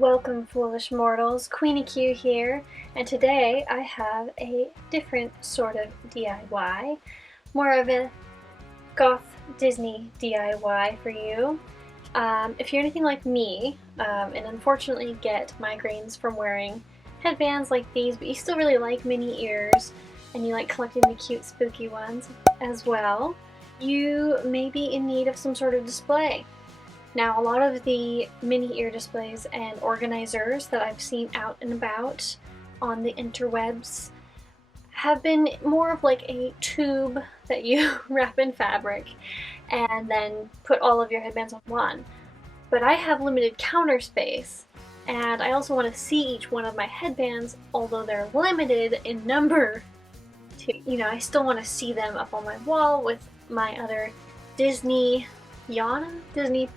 Welcome, foolish mortals. Queenie Q here, and today I have a different sort of DIY, more of a goth Disney DIY for you. If you're anything like me, and unfortunately get migraines from wearing headbands like these, but you still really like Minnie Ears, and you like collecting the cute spooky ones as well, you may be in need of some sort of display. Now, a lot of the Minnie ear displays and organizers that I've seen out and about on the interwebs have been more of like a tube that you wrap in fabric and then put all of your headbands on one. But I have limited counter space, and I also want to see each one of my headbands, although they're limited in number. I still want to see them up on my wall with my other Disney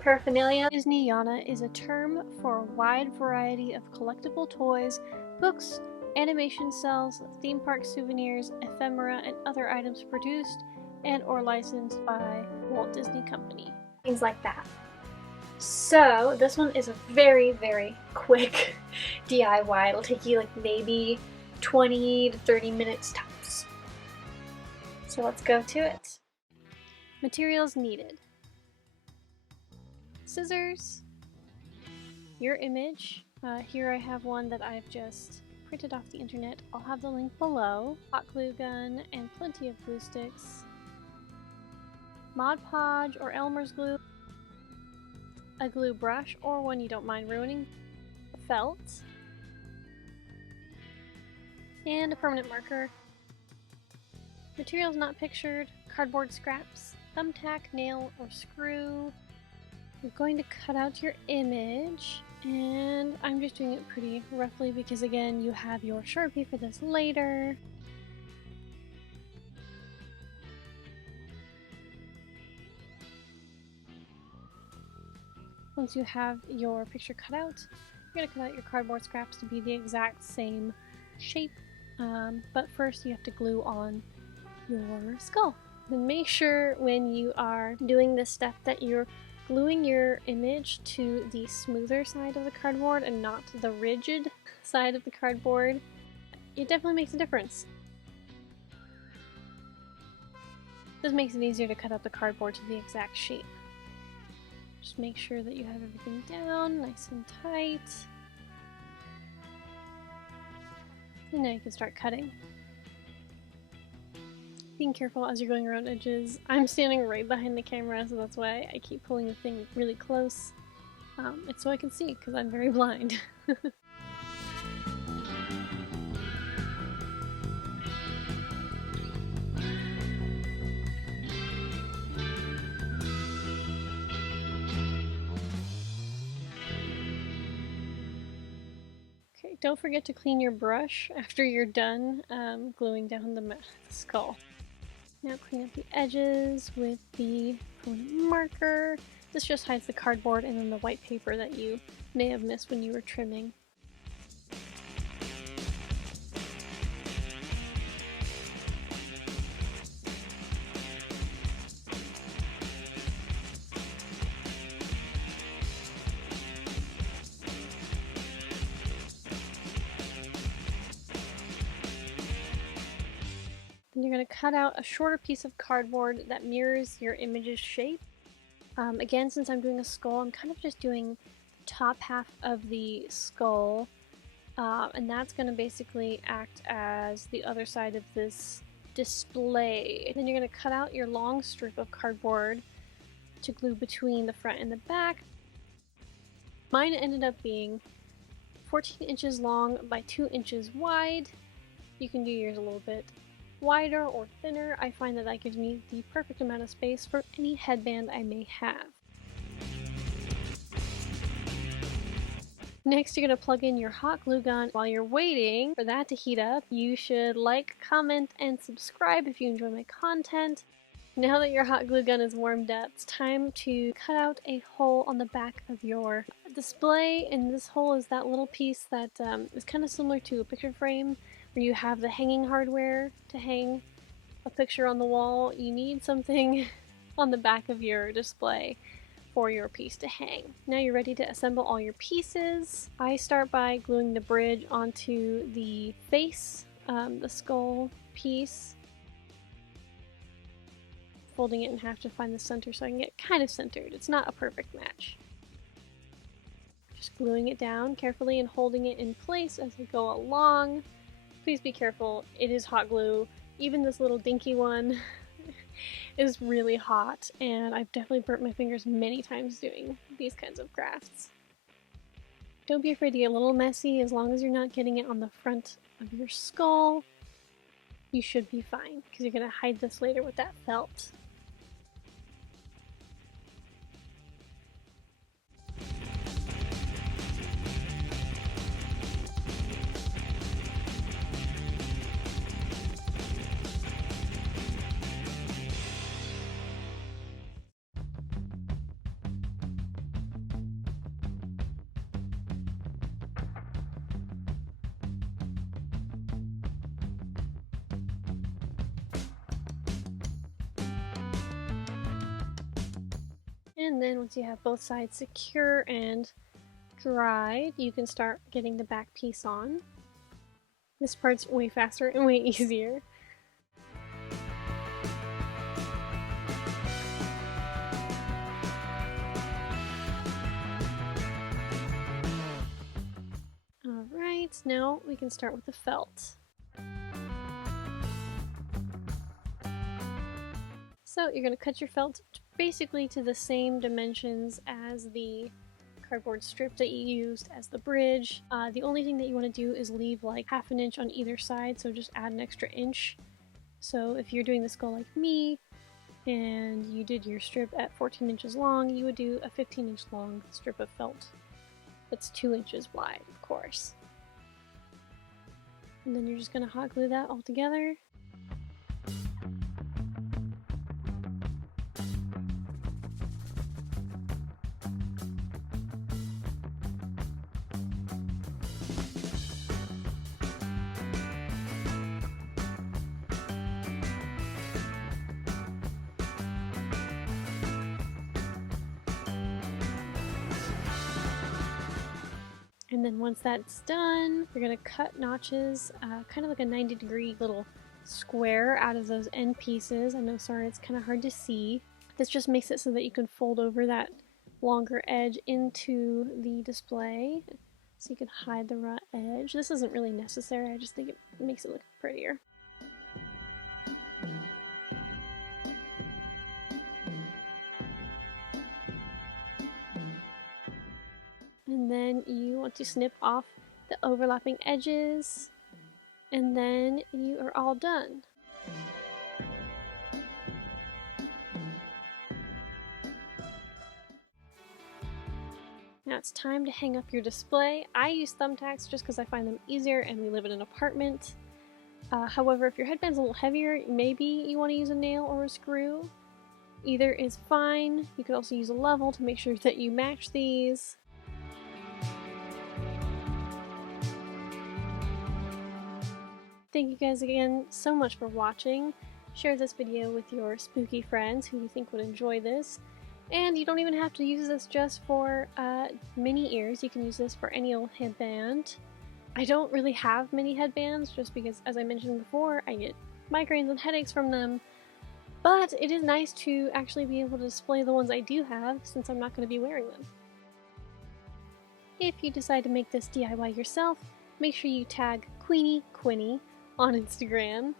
paraphernalia. Disney Yana is a term for a wide variety of collectible toys, books, animation cells, theme park souvenirs, ephemera, and other items produced and or licensed by Walt Disney Company. Things like that. So this one is a very, very quick DIY. It'll take you like maybe 20 to 30 minutes tops. So let's go to it. Materials needed: scissors, your image. Here I have one that I've just printed off the internet. I'll have the link below. Hot glue gun and plenty of glue sticks. Mod Podge or Elmer's glue. A glue brush or one you don't mind ruining. Felt. And a permanent marker. Materials not pictured. Cardboard scraps, thumbtack, nail, or screw. You're going to cut out your image, and I'm just doing it pretty roughly because again you have your Sharpie for this later. Once you have your picture cut out, you're going to cut out your cardboard scraps to be the exact same shape, but first you have to glue on your skull. And make sure when you are doing this step that you're gluing your image to the smoother side of the cardboard and not the rigid side of the cardboard. It definitely makes a difference. This makes it easier to cut out the cardboard to the exact shape. Just make sure that you have everything down nice and tight. And now you can start cutting. Being careful as you're going around edges. I'm standing right behind the camera, so that's why I keep pulling the thing really close. It's so I can see, because I'm very blind. Okay, don't forget to clean your brush after you're done gluing down the skull. Now clean up the edges with the permanent marker. This just hides the cardboard and then the white paper that you may have missed when you were trimming. Then you're going to cut out a shorter piece of cardboard that mirrors your image's shape. Again, since I'm doing a skull, I'm kind of just doing the top half of the skull, and that's going to basically act as the other side of this display. Then you're going to cut out your long strip of cardboard to glue between the front and the back. Mine ended up being 14 inches long by 2 inches wide. You can do yours a little bit wider or thinner. I find that gives me the perfect amount of space for any headband I may have. Next, you're going to plug in your hot glue gun. While you're waiting for that to heat up, you should like, comment, and subscribe if you enjoy my content. Now that your hot glue gun is warmed up, it's time to cut out a hole on the back of your display, and this hole is that little piece that is kind of similar to a picture frame where you have the hanging hardware to hang a picture on the wall. You need something on the back of your display for your piece to hang. Now you're ready to assemble all your pieces. I start by gluing the bridge onto the face, the skull piece, folding it in half to find the center so I can get kind of centered. It's not a perfect match. Just gluing it down carefully and holding it in place as I go along. Please be careful, it is hot glue. Even this little dinky one is really hot, and I've definitely burnt my fingers many times doing these kinds of crafts. Don't be afraid to get a little messy. As long as you're not getting it on the front of your skull, you should be fine, because you're going to hide this later with that felt. And then once you have both sides secure and dried, you can start getting the back piece on. This part's way faster and way easier. Alright, now we can start with the felt. So you're going to cut your felt basically to the same dimensions as the cardboard strip that you used as the bridge. The only thing that you want to do is leave like half an inch on either side, so just add an extra inch. So if you're doing the skull like me, and you did your strip at 14 inches long, you would do a 15-inch long strip of felt that's 2 inches wide, of course. And then you're just going to hot glue that all together. And then once that's done, you're going to cut notches, kind of like a 90-degree little square out of those end pieces. I know, sorry, it's kind of hard to see. This just makes it so that you can fold over that longer edge into the display, so you can hide the raw edge. This isn't really necessary, I just think it makes it look prettier. And then you want to snip off the overlapping edges, and then you are all done. Now it's time to hang up your display. I use thumbtacks just because I find them easier and we live in an apartment. However, if your headband's a little heavier, maybe you want to use a nail or a screw. Either is fine. You could also use a level to make sure that you match these. Thank you guys again so much for watching. Share this video with your spooky friends who you think would enjoy this. And you don't even have to use this just for mini ears. You can use this for any old headband. I don't really have many headbands just because, as I mentioned before, I get migraines and headaches from them. But it is nice to actually be able to display the ones I do have since I'm not going to be wearing them. If you decide to make this DIY yourself, make sure you tag Quinnie on Instagram.